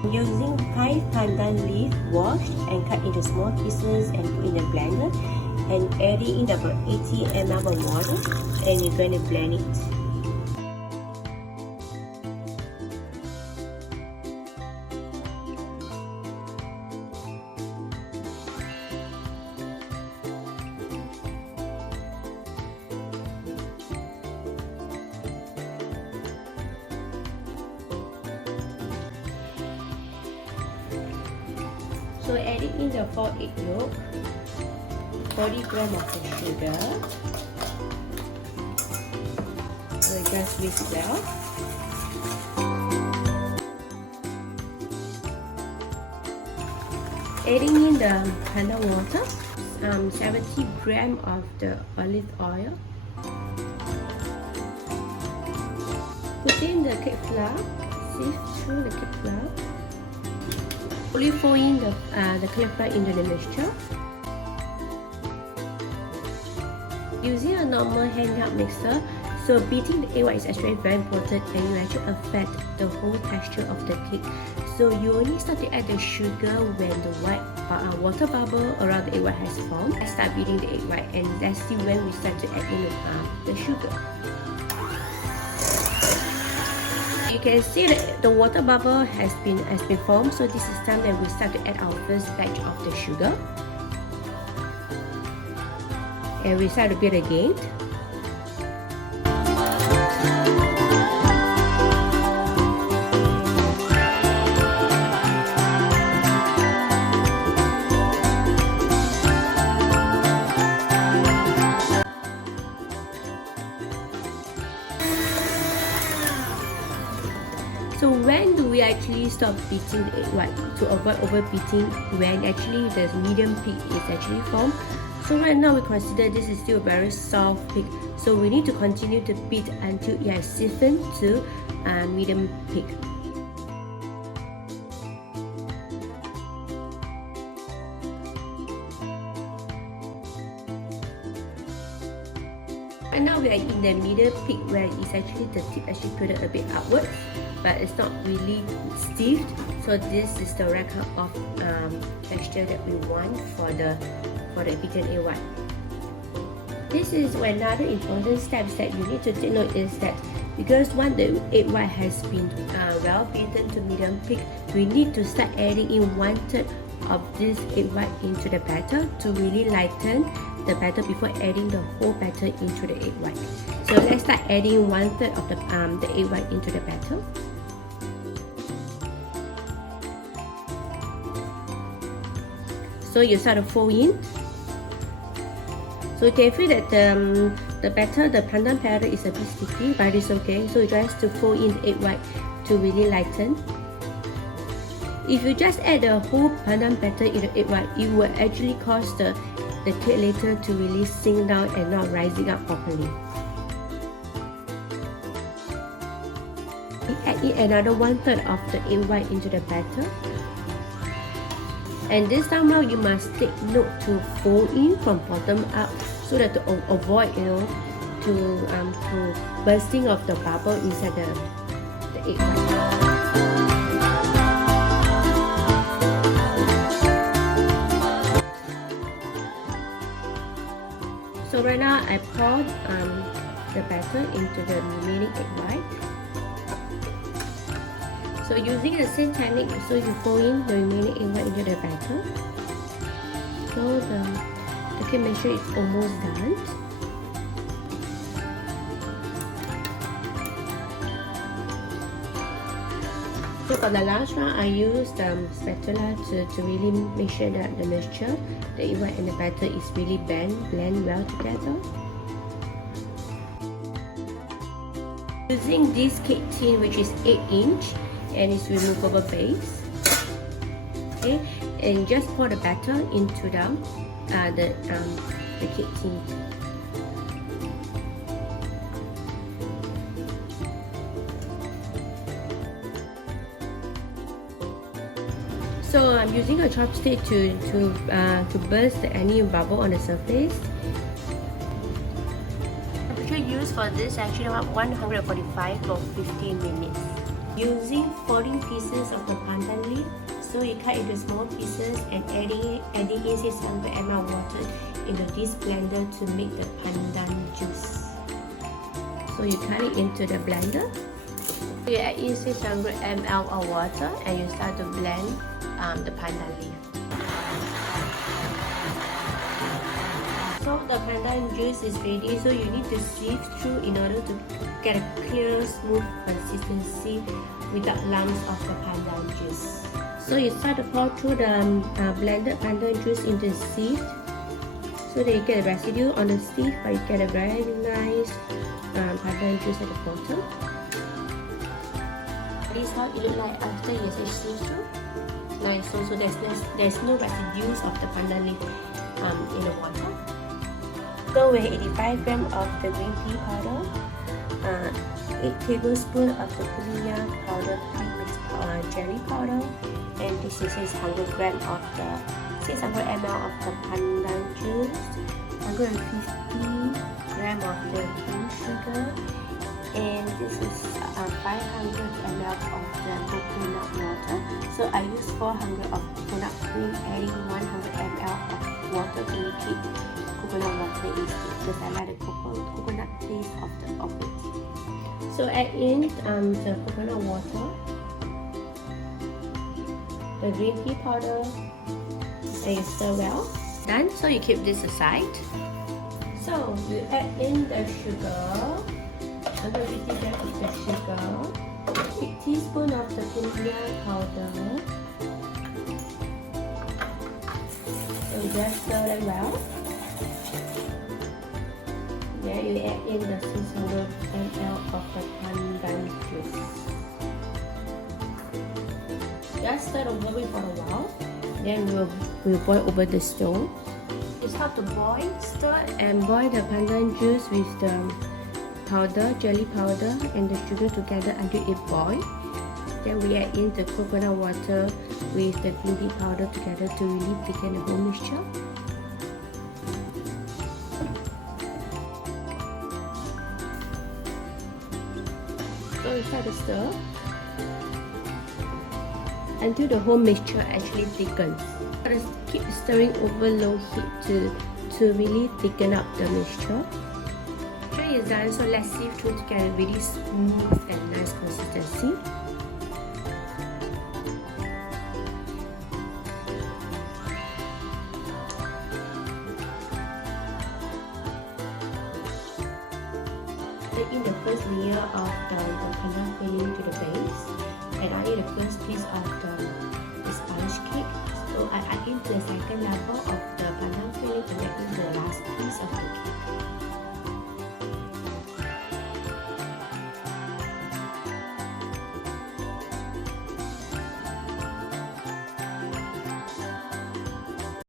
Using 5 pandan leaf washed and cut into small pieces and put in the blender, and adding in about 80 ml of water, and you're going to blend it. So adding in the 4 egg yolk, 40 grams of the sugar. So just whisk well. Adding in the pandan water, 70 grams of the olive oil. Put in the cake flour, sift through the cake flour. Slowly fold in the cake flour into the mixture. Using a normal handheld mixer, so beating the egg white is actually very important, and you actually affect the whole texture of the cake. So you only start to add the sugar when the white water bubble around the egg white has formed. I start beating the egg white, and let's see when we start to add in the sugar. You can see that the water bubble has been formed, so this is time that we start to add our first batch of the sugar. And we start to beat again. So when do we actually stop beating the egg white to avoid overbeating? When actually the medium peak is actually formed. So right now we consider this is still a very soft peak. So we need to continue to beat until it has stiffened to medium peak. Right now we are in the middle peak where it's actually the tip actually tilted a bit upwards, but it's not really stiff. So this is the right kind of texture that we want for the beaten egg white. This is another important step that you need to take note is that because once the egg white has been well beaten to medium peak, we need to start adding in 1/3 of this egg white into the batter to really lighten the batter before adding the whole batter into the egg white. So let's start adding 1/3 of the egg white into the batter. So you start to fold in. So you can feel that the batter, the pandan batter is a bit sticky, but it's okay. So you just to fold in the egg white to really lighten. If you just add the whole pandan batter in the egg white, it will actually cause the cake later to really sink down and not rising up properly. We add in another 1/3 of the egg white into the batter. And this time round, you must take note to fold in from bottom up so that to avoid, to bursting of the bubble inside the egg white. So right now, I poured the batter into the remaining egg white. So using the same technique, so you fold in the remaining egg white into the batter. So the cake mixture is almost done. So for the last round, I used the spatula to really make sure that the mixture, the egg white and the batter is really blend well together. Using this cake tin, which is 8" and it's removable base. Okay, and just pour the batter into the cake tin. So I'm using a chopstick to burst any bubble on the surface. Temperature used for this actually about 145 for 15 minutes. using folding pieces of the pandan leaf. So you cut into small pieces and adding in 600 ml water into this blender to make the pandan juice. So you cut it into the blender. You add in 600 ml of water and you start to blend the pandan leaf. So the pandan juice is ready, so you need to sieve through in order to get a clear, smooth consistency without lumps of the pandan juice. So you start to pour through the blended pandan juice into the sieve, so that you get a residue on the sieve, but you get a very nice pandan juice at the bottom. This is how it looks like after you sieve through. Nice. So there's no residues of the pandan leaf in the water. So we have 85 grams of the green pea powder, 8 tablespoons of the konnyaku powder pre-mixed jelly powder, and this is 600 grams of the 600 ml of the pandan juice, 150 grams of the cane sugar, and this is 500 ml of the coconut water. So I use 400 of coconut cream, adding 100 ml of water to make it coconut water instead, because I like the coconut taste of it. So add in the coconut water, the green pea powder, and you stir well. Done. So you keep this aside. So you add in the sugar, 150 grams of the sugar, 8 teaspoons of the konnyaku powder. So just stir them well. Then you add in the 600 ml of the pandan juice. Just stir over it for a while. Then we'll boil over the stove. You start to boil. Stir and boil the pandan juice with the powder, jelly powder, and the sugar together until it boils. Then we add in the coconut water with the green tea powder together to really thicken the whole mixture. So we start to stir until the whole mixture actually thickens. Just keep stirring over low heat to really thicken up the mixture. Mixture is done, so let's sieve through to get a really smooth and nice consistency. Add in the first layer of the pandan filling to the base, and I need the first piece of the sponge cake. So I add in the second level of the pandan filling and add in the last piece of the cake.